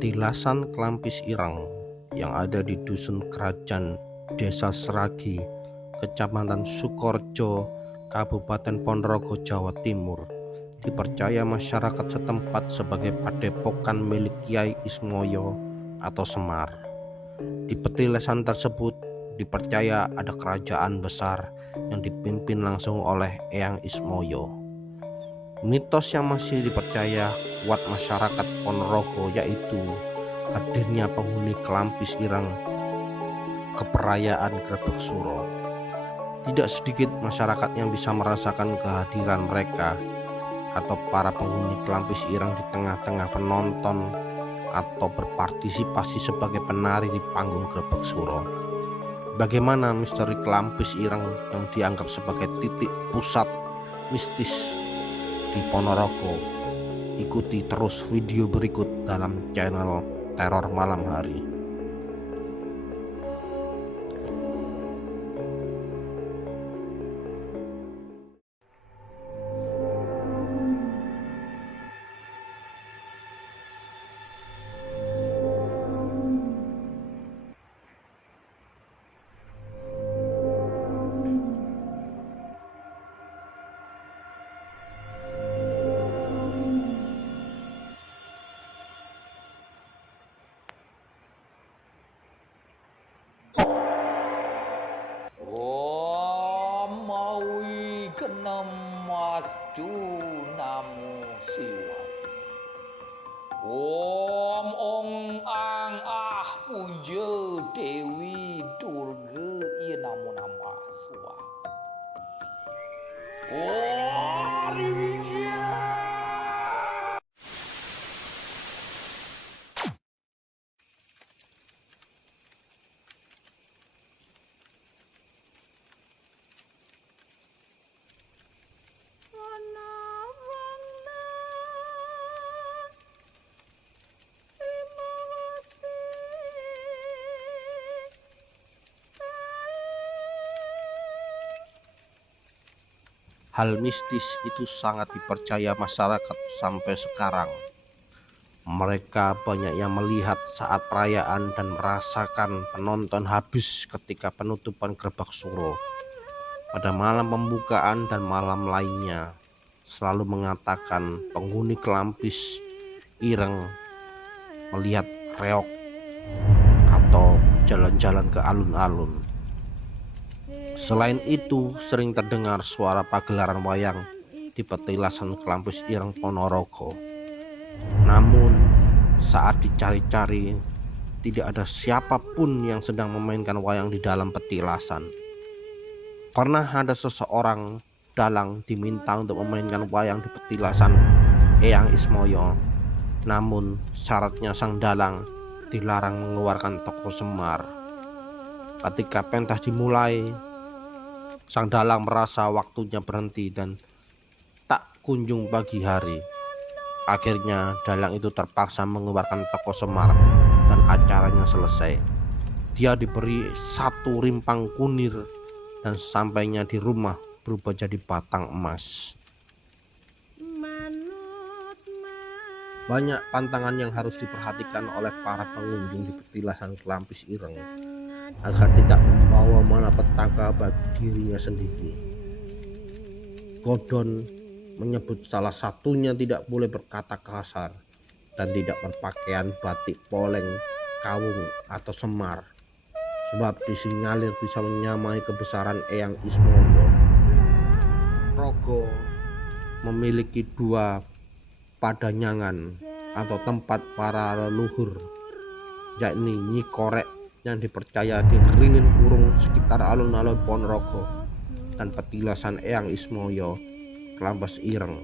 Petilasan Kelampis Ireng yang ada di Dusun Kerajaan, Desa Seragi, Kecamatan Sukorejo, Kabupaten Ponorogo, Jawa Timur, dipercaya masyarakat setempat sebagai padepokan milik Kyai Ismoyo atau Semar. Di petilasan tersebut dipercaya ada kerajaan besar yang dipimpin langsung oleh Eyang Ismoyo. Mitos yang masih dipercaya kuat masyarakat Ponorogo yaitu hadirnya penghuni Kelampis Ireng ke perayaan Grebeg Suro. Tidak sedikit masyarakat yang bisa merasakan kehadiran mereka atau para penghuni Kelampis Ireng di tengah-tengah penonton atau berpartisipasi sebagai penari di panggung Grebeg Suro. Bagaimana misteri Kelampis Ireng yang dianggap sebagai titik pusat mistis di Ponorogo? Ikuti terus video berikut dalam channel Teror Malam Hari. Kenemastu namo siwa. Om ong ang ah puja Dewi Durga iya namo nama swa. Om Riwijaya. Hal mistis itu sangat dipercaya masyarakat sampai sekarang. Mereka banyak yang melihat saat perayaan dan merasakan penonton habis ketika penutupan Grebeg Suro. Pada malam pembukaan dan malam lainnya, selalu mengatakan penghuni Kelampis Ireng melihat reog atau jalan-jalan ke alun-alun. Selain itu, sering terdengar suara pagelaran wayang di petilasan Kelampis Ireng Ponorogo. Namun, saat dicari-cari, tidak ada siapapun yang sedang memainkan wayang di dalam petilasan. Pernah ada seseorang dalang diminta untuk memainkan wayang di petilasan Eyang Ismoyo. Namun, syaratnya sang dalang dilarang mengeluarkan tokoh Semar. Ketika pentas dimulai, sang dalang merasa waktunya berhenti dan tak kunjung pagi hari. Akhirnya dalang itu terpaksa mengeluarkan tokoh Semar dan acaranya selesai. Dia diberi satu rimpang kunir dan sampainya di rumah berubah jadi batang emas. Banyak pantangan yang harus diperhatikan oleh para pengunjung di petilasan Kelampis Ireng agar tidak membawa malapetaka bagi dirinya sendiri. Godon menyebut salah satunya tidak boleh berkata kasar dan tidak berpakaian batik poleng, kawung atau semar, sebab disinyalir bisa menyamai kebesaran Eyang Ismoyo. Rogo memiliki dua padanyangan atau tempat para leluhur, yakni Nyi Korek yang dipercaya di ringin kurung sekitar alun-alun Ponorogo dan petilasan Eyang Ismoyo Kelampis Ireng.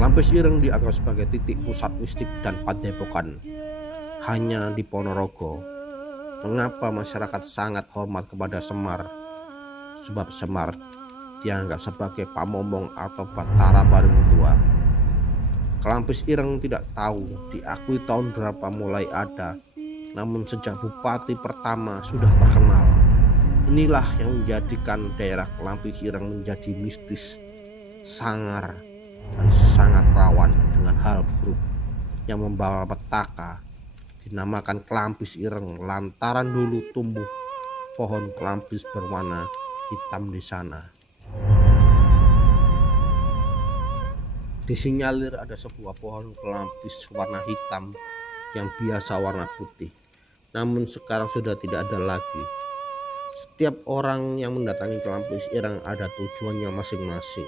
Kelampis Ireng dianggap sebagai titik pusat mistik dan padepokan hanya di Ponorogo. Mengapa masyarakat sangat hormat kepada Semar? Sebab Semar dianggap sebagai pamomong atau batara paling tua. Kelampis Ireng tidak tahu diakui tahun berapa mulai ada, namun sejak bupati pertama sudah terkenal. Inilah yang menjadikan daerah Kelampis Ireng menjadi mistis, sangar, dan sangat rawan dengan hal buruk. yang membawa petaka dinamakan kelampis ireng lantaran dulu tumbuh pohon kelampis berwarna hitam di sana. Disinyalir ada sebuah pohon kelampis warna hitam yang biasa warna putih, namun sekarang sudah tidak ada lagi. Setiap orang yang mendatangi kelampis ireng ada tujuannya masing-masing.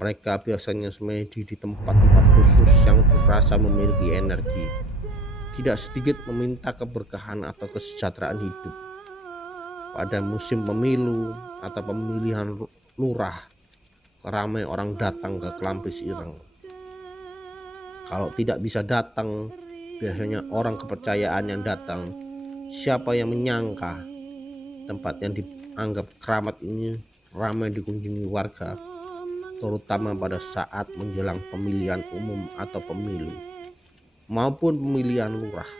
Mereka biasanya semedi di tempat-tempat khusus yang terasa memiliki energi. Tidak sedikit meminta keberkahan atau kesejahteraan hidup. Pada musim pemilu atau pemilihan lurah, ramai orang datang ke kelampis ireng. Kalau tidak bisa datang, biasanya orang kepercayaan yang datang. Siapa yang menyangka tempat yang dianggap keramat ini ramai dikunjungi warga, terutama pada saat menjelang pemilihan umum atau pemilu maupun pemilihan lurah.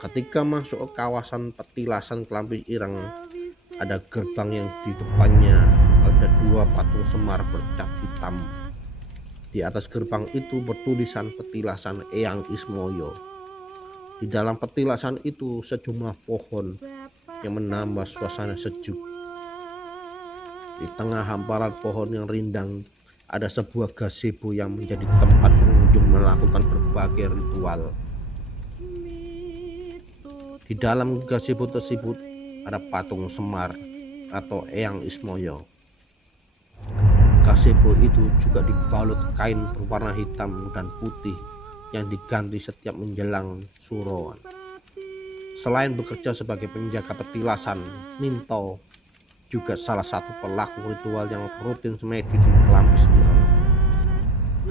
Ketika masuk ke kawasan petilasan kelampis ireng, ada gerbang yang di depannya ada 2 patung semar bercat hitam. Di atas gerbang itu bertulisan petilasan Eyang Ismoyo. Di dalam petilasan itu sejumlah pohon yang menambah suasana sejuk. Di tengah hamparan pohon yang rindang ada sebuah gazebo yang menjadi tempat pengunjung melakukan berbagai ritual. Di dalam gazebo tersebut ada patung Semar atau Eyang Ismoyo. Gazebo itu juga dibalut kain berwarna hitam dan putih yang diganti setiap menjelang suroan. Selain bekerja sebagai penjaga petilasan, Minto juga salah satu pelaku ritual yang rutin semedi di kelampis ireng.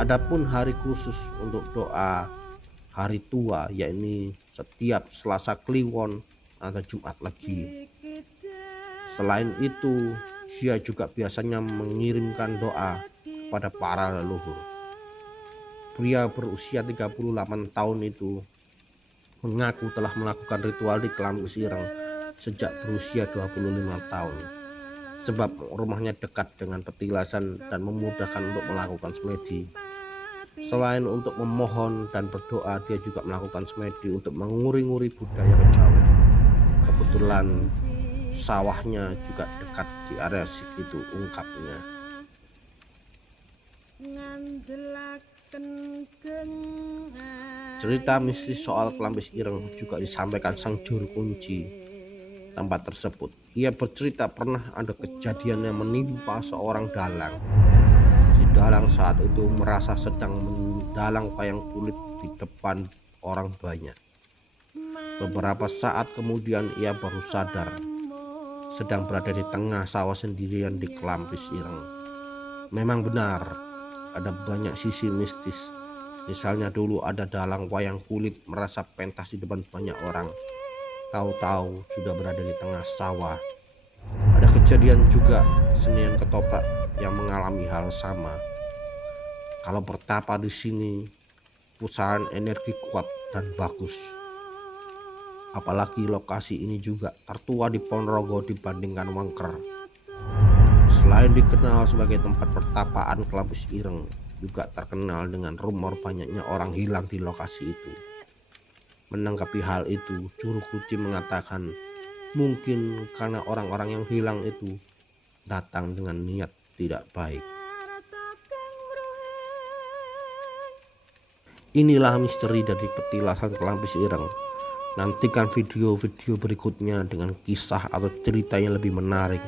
Adapun hari khusus untuk doa hari tua, yakni setiap Selasa Kliwon atau Jumat Legi. Selain itu, dia juga biasanya mengirimkan doa kepada para leluhur. Pria berusia 38 tahun itu mengaku telah melakukan ritual di kelampis ireng sejak berusia 25 tahun. Sebab rumahnya dekat dengan petilasan dan memudahkan untuk melakukan semedi. Selain untuk memohon dan berdoa, dia juga melakukan semedi untuk menguri-nguri budaya kejawen. Kebetulan sawahnya juga dekat di area situ, ungkapnya. Cerita mistis soal kelampis ireng juga disampaikan sang juru kunci tempat tersebut. Ia bercerita pernah ada kejadian yang menimpa seorang dalang. Si dalang saat itu merasa sedang mendalang wayang kulit di depan orang banyak. Beberapa saat kemudian ia baru sadar sedang berada di tengah sawah sendirian di kelampis ireng. Memang benar ada banyak sisi mistis. Misalnya dulu ada dalang wayang kulit merasa pentas di depan banyak orang. Tahu-tahu sudah berada di tengah sawah. Ada kejadian juga seniman ketoprak yang mengalami hal sama. Kalau bertapa di sini, pusaran energi kuat dan bagus. Apalagi lokasi ini juga tertua di Ponorogo dibandingkan Wangker. Selain dikenal sebagai tempat pertapaan kelampis ireng, juga terkenal dengan rumor banyaknya orang hilang di lokasi itu. Menanggapi hal itu, juru kunci mengatakan mungkin karena orang-orang yang hilang itu datang dengan niat tidak baik. Inilah misteri dari petilasan kelampis ireng. Nantikan video-video berikutnya dengan kisah atau cerita yang lebih menarik.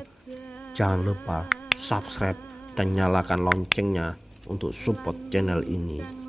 Jangan lupa subscribe dan nyalakan loncengnya untuk support channel ini.